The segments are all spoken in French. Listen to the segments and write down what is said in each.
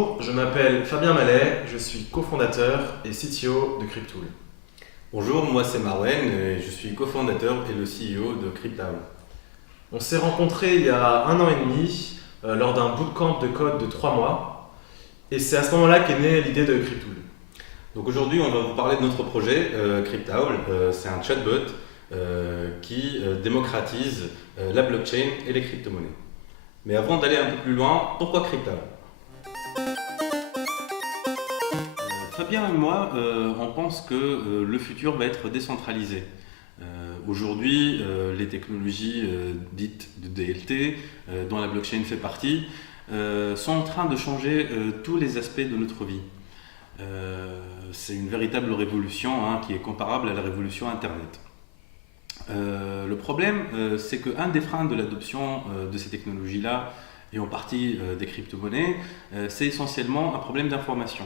Bonjour, je m'appelle Fabien Mallet, je suis cofondateur et CTO de Cryptool. Bonjour, moi c'est Marwen et je suis cofondateur et le CEO de Cryptool. On s'est rencontrés il y a 1 an et demi lors d'un bootcamp de code de 3 mois et c'est à ce moment-là qu'est née l'idée de Cryptool. Donc aujourd'hui on va vous parler de notre projet Cryptool. C'est un chatbot qui démocratise la blockchain et les crypto-monnaies. Mais avant d'aller un peu plus loin, pourquoi Cryptool? Fabien et moi, on pense que le futur va être décentralisé. Aujourd'hui, les technologies dites de DLT, dont la blockchain fait partie, sont en train de changer tous les aspects de notre vie. C'est une véritable révolution qui est comparable à la révolution Internet. Le problème, c'est qu'un des freins de l'adoption de ces technologies-là, et en partie des crypto-monnaies, c'est essentiellement un problème d'information.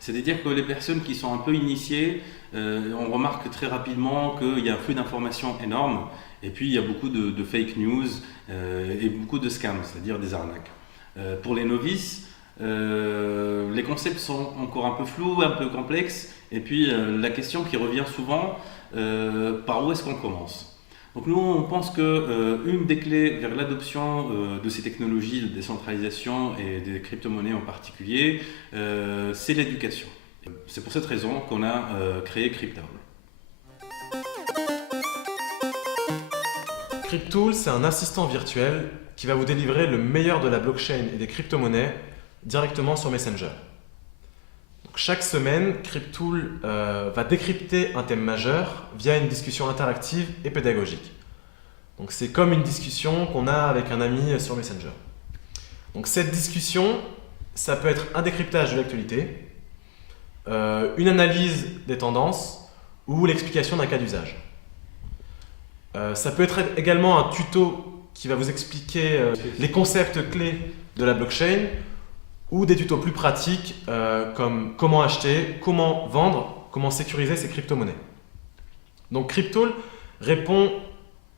C'est-à-dire que les personnes qui sont un peu initiées, on remarque très rapidement qu'il y a un flux d'informations énorme et puis il y a beaucoup de fake news et beaucoup de scams, c'est-à-dire des arnaques. Pour les novices, les concepts sont encore un peu flous, un peu complexes et puis la question qui revient souvent, par où est-ce qu'on commence ? Donc nous, on pense qu'une des clés vers l'adoption de ces technologies de décentralisation et des crypto-monnaies en particulier, c'est l'éducation. C'est pour cette raison qu'on a créé Cryptool. Cryptool, c'est un assistant virtuel qui va vous délivrer le meilleur de la blockchain et des crypto-monnaies directement sur Messenger. Donc, chaque semaine, Cryptool va décrypter un thème majeur via une discussion interactive et pédagogique. Donc, c'est comme une discussion qu'on a avec un ami sur Messenger. Donc, cette discussion, ça peut être un décryptage de l'actualité, une analyse des tendances ou l'explication d'un cas d'usage. Ça peut être également un tuto qui va vous expliquer les concepts clés de la blockchain ou des tutos plus pratiques comme comment acheter, comment vendre, comment sécuriser ses crypto-monnaies. Donc Cryptool répond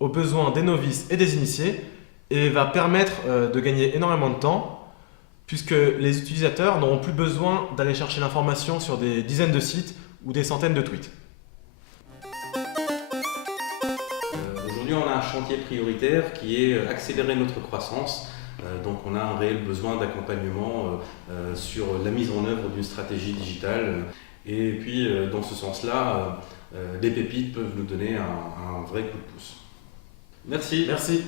aux besoins des novices et des initiés et va permettre de gagner énormément de temps puisque les utilisateurs n'auront plus besoin d'aller chercher l'information sur des dizaines de sites ou des centaines de tweets. Aujourd'hui, on a un chantier prioritaire qui est accélérer notre croissance. Donc on a un réel besoin d'accompagnement sur la mise en œuvre d'une stratégie digitale. Et puis dans ce sens-là, les pépites peuvent nous donner un vrai coup de pouce. Merci. Merci.